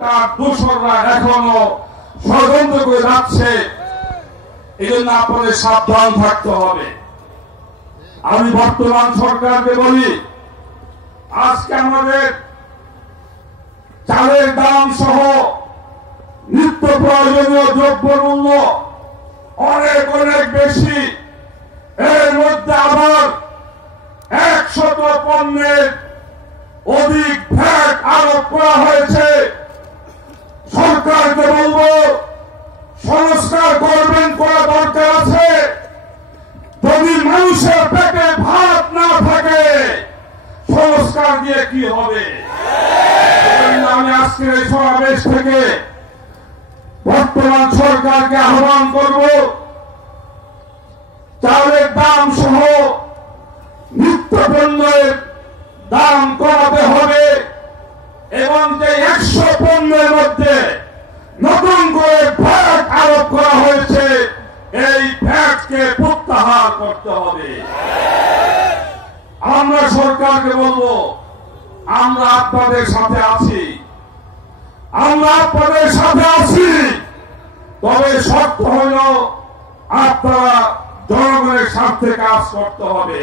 তার দোসররা এখনো ষড়যন্ত্র করে যাচ্ছে। এই জন্য আপনাদের সাবধান থাকতে হবে। আমি বর্তমান সরকারকে বলি, আজকে আমাদের চালের দাম সহ নিত্য প্রয়োজনীয় দ্রব্যমূল্য অনেক অনেক বেশি। এর মধ্যে আবার 100 পণ্যের অধিক ভ্যাট আরোপ করা হয়েছে। সরকারকে বলবো, সংস্কার করবেন, করা দরকার আছে। যদি মানুষের পেটে ভাত না থাকে, সংস্কার দিয়ে কি হবে? আমি আজকের এই সমাবেশ থেকে বর্তমান সরকারকে আহ্বান করব, চালের দাম সহ নিত্য পণ্যের দাম কমাতে হবে এবং যে 100 পণ্যের মধ্যে নতুন করে ভ্যাট আরোপ করা হয়েছে, এই ভ্যাটকে প্রত্যাহার করতে হবে। আমরা সরকারকে বলবো, আমরা আপনাদের সাথে আছি, আমরা আপনাদের সাথে আছি। তবে শর্ত হল আপনারা জনগণের স্বার্থে কাজ করতে হবে।